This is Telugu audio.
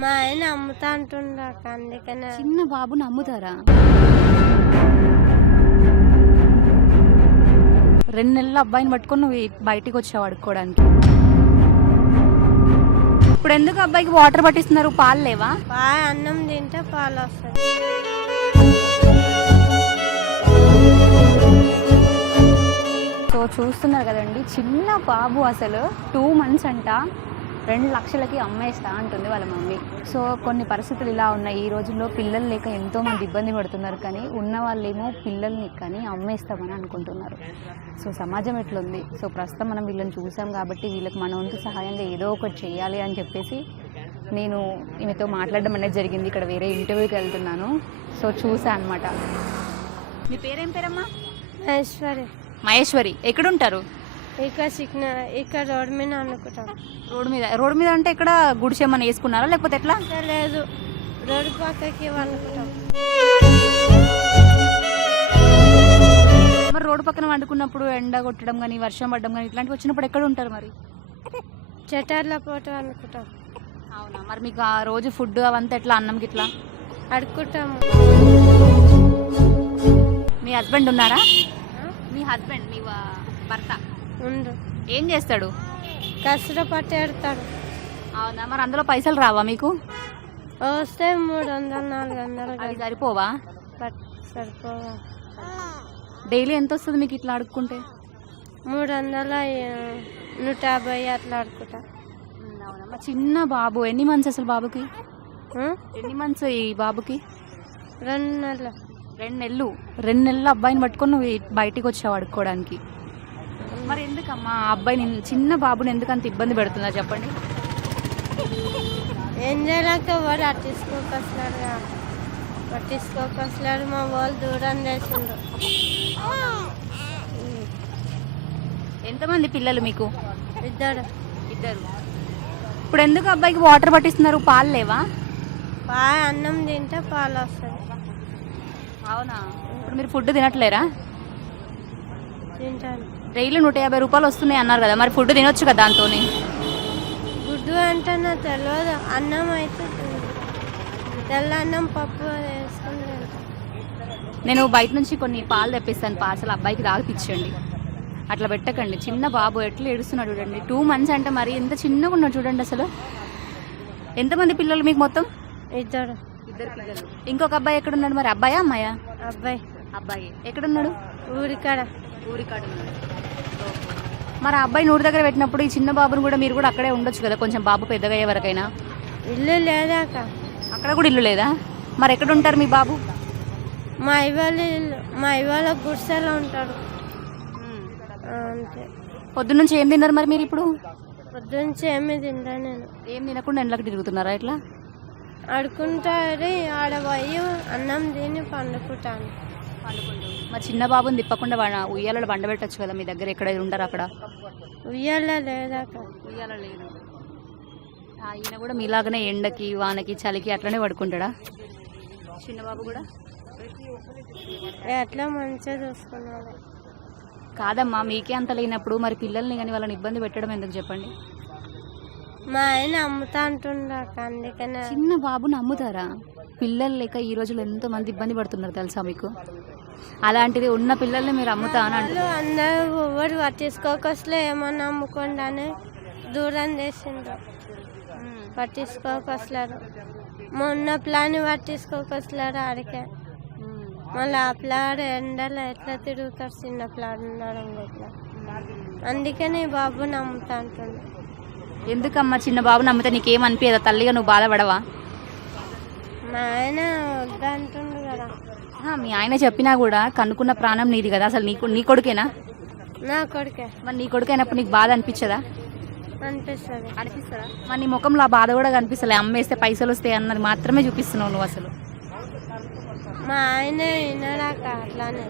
మా ఆయన అమ్ముతా అంటుండక అందుకనే. చిన్న బాబుని అమ్ముతారా రెండు నెలల అబ్బాయిని పట్టుకొని నువ్వు బయటికి వచ్చావు అడుక్కోవడానికి ఇప్పుడు ఎందుకు అబ్బాయికి వాటర్ పట్టిస్తున్నారు? పాలు లేవా? బాగా అన్నం తింటే పాలు వస్తాయి. సో చూస్తున్నారు కదండి చిన్న బాబు అసలు. టూ మంత్స్ అంట. రెండు లక్షలకి అమ్మేస్తా అంటుంది వాళ్ళ మమ్మీ. సో కొన్ని పరిస్థితులు ఇలా ఉన్నాయి. ఈ రోజుల్లో పిల్లలు లేక ఎంతో మంది ఇబ్బంది పడుతున్నారు కానీ ఉన్న వాళ్ళేమో పిల్లల్ని కానీ అమ్మేస్తామని అనుకుంటున్నారు. సో సమాజం ఎట్లుంది? సో ప్రస్తుతం మనం వీళ్ళని చూసాం కాబట్టి వీళ్ళకి మన వంతు సహాయంగా ఏదో ఒకటి చేయాలి అని చెప్పేసి నేను ఈమెతో మాట్లాడడం అనేది జరిగింది. ఇక్కడ వేరే ఇంటర్వ్యూకి వెళ్తున్నాను. సో చూసా అనమాట మీ పేరేం పేరమ్మా? మహేశ్వరి. మహేశ్వరి. ఎక్కడుంటారు? ఇక్కడ సిగ్నల్ ఇక్కడ రోడ్ మీద అనుకుంటాం. రోడ్డు మీద. రోడ్డు మీద అంటే ఇక్కడ గుడిసెమ్మని వేసుకున్నారా? లేకపోతే ఎట్లా? లేదు. రోడ్డు పక్కకి వండుకుంటాం మరి రోడ్డు పక్కన వండుకున్నప్పుడు ఎండ కొట్టడం కానీ వర్షం పడడం కానీ ఇట్లాంటివి వచ్చినప్పుడు ఎక్కడ ఉంటారు మరి? చెటార్ల పోటీ వండుకుంటాం అవునా? మరి మీకు ఆ రోజు ఫుడ్ అవంతా ఎట్లా? అన్నం గిట్లా? అడుకుంటాము మీ హస్బెండ్ ఉన్నారా మీ హస్బెండ్ మీ భర్త? ఉండు. ఏం చేస్తాడు? పట్టేడతాడు అవునా మరి అందులో పైసలు రావా మీకు? వస్తే మూడు వందలు నాలుగు వందలు అవి. సరిపోవా సరిపోవా. డైలీ ఎంత వస్తుంది మీకు ఇట్లా అడుక్కుంటే మూడు వందల నూట యాభై అట్లా అడుకుంటా అవునా మరి చిన్న బాబు ఎన్ని మంత్స్ అసలు బాబుకి? ఎన్ని మంత్స్ ఈ బాబుకి? రెండు నెలలు. రెండు నెలలు. రెండు నెలలు అబ్బాయిని పట్టుకొని నువ్వు బయటికి వచ్చావు అడుక్కోవడానికి మరి ఎందుకమ్మా? ఆ అబ్బాయి నిన్ను చిన్న బాబుని ఎందుకు అంత ఇబ్బంది పెడుతుందా చెప్పండి. ఏం చేయలేక వాడు పట్టించుకోకొస్తున్నాడు పట్టించుకోకొస్తున్నాడు మా వాళ్ళు దూరం చేసిండ్రు. ఎంతమంది పిల్లలు మీకు? ఇద్దరు. ఇద్దరు. ఇప్పుడు ఎందుకు అబ్బాయికి వాటర్ పట్టిస్తున్నారు? పాలు లేవా? బాగా అన్నం తింటే పాలు వస్తాయి. అవునా? ఇప్పుడు మీరు ఫుడ్ తినట్లేరా? తింటాను డైలీ నూట యాభై రూపాయలు వస్తున్నాయి అన్నారు కదా మరి ఫుడ్ తినొచ్చు కదా దాంతో గుడ్డు అంటే నాకు తెలియదు అన్నం అయితే. తెల్ల అన్నం పప్పు. నేను బయట నుంచి కొన్ని పాలు తెప్పిస్తాను పార్సల్ అబ్బాయికి తాగిపించండి అట్లా పెట్టకండి చిన్న బాబు ఎట్లా ఏడుస్తున్నాడు చూడండి. టూ మంత్స్ అంటే మరి ఎంత చిన్నగా ఉన్నాడు చూడండి అసలు. ఎంతమంది పిల్లలు మీకు మొత్తం? ఇద్దరు. ఇద్దరు పిల్లలు. ఇంకొక అబ్బాయి ఎక్కడున్నాడు మరి? అబ్బాయా అమ్మాయా? అబ్బాయి. అబ్బాయి. ఎక్కడున్నాడు? ఊరికాడ. ఊరికాడు మరి ఆ అబ్బాయి నూరు దగ్గర పెట్టినప్పుడు ఈ చిన్న బాబుని కూడా మీరు కూడా అక్కడే ఉండొచ్చు కదా కొంచెం బాబు పెద్దగా అయ్యే వరకైనా. ఇల్లు లేదాక అక్కడ కూడా ఇల్లు లేదా? మరి ఎక్కడ ఉంటారు మీ బాబు? మా ఇవాళ ఇల్లు మా ఇవాళ గుడిసెలో ఉంటాడు. ఆ, అంతే. పొద్దున్న నుంచి ఏం తిన్నారు మరి మీరు ఇప్పుడు? పొద్దునుంచి ఏమీ తింటా నేను. ఏం తినకుండా ఎండ్లకు తిరుగుతున్నారా ఇట్లా ఆడుకుంటారు ఆడ పోయి అన్నం తిని పండుకుంటాను. మరి చిన్న బాబుని తిప్పకుండా వా- ఉయ్యాలలో బండబెట్టచ్చు కదా మీ దగ్గర? ఎక్కడ ఉండరు అక్కడ? ఉయ్యాల లేదాక ఉయ్యాల లేదు. ఈయన కూడా మీలాగనే ఎండకి వానకి చలికి అట్లనే పడుకుంటాడా? చిన్న బాబు కూడా? ఎట్లా మంచిగా చూసుకున్నాడు. కాదమ్మా మీకే అంత లేనప్పుడు మరి పిల్లల్ని కానీ వాళ్ళని ఇబ్బంది పెట్టడం ఎందుకు చెప్పండి? మా ఆయన అమ్ముతా అంటుండక అందుకనే. చిన్న బాబుని అమ్ముతారా పిల్లలు లేక ఈ రోజుల్లో ఎంతో మంది ఇబ్బంది పడుతున్నారు తెలుసా మీకు? అలాంటిది ఉన్న పిల్లల్ని మీరు అమ్ముతా అని అంటారు అందరూ ఎవరు పట్టించుకోకొసలే ఏమన్నా అమ్ముకోండి దూరం చేసిండ్రు. పట్టించుకోకొసలేరు. మొన్న ప్లాన్ పట్టించుకోకొసలేరు ఆడికే. మళ్ళీ ఆ ప్లాన్ ఎండలో ఎట్లా తిరుగుతారు చిన్న ప్లాన్ ఉండడం ఇట్లా అందుకని బాబు నమ్ముతా అంటుండు ఎందుకమ్మా చిన్న బాబుని అమ్మితే నీకేం అనిపించదా తల్లిగా నువ్వు బాధపడవా? మా ఆయన వద్దంటుండు కదా. మీ ఆయన చెప్పినా కూడా కనుక్కున్న ప్రాణం నీది కదా. అసలు నీకు నీ కొడుకేనా? నా కొడుకే. మరి నీ కొడుకైనప్పుడు నీకు బాధ అనిపించదా? అనిపిస్తుంది. అనిపిస్తుందా? మరి నీ ముఖంలో ఆ బాధ కూడా కనిపిస్తలే. అమ్మేస్తే పైసలు వస్తాయి అన్నది మాత్రమే చూపిస్తున్నావు నువ్వు అసలు. మా ఆయన వినడాక అట్లానే.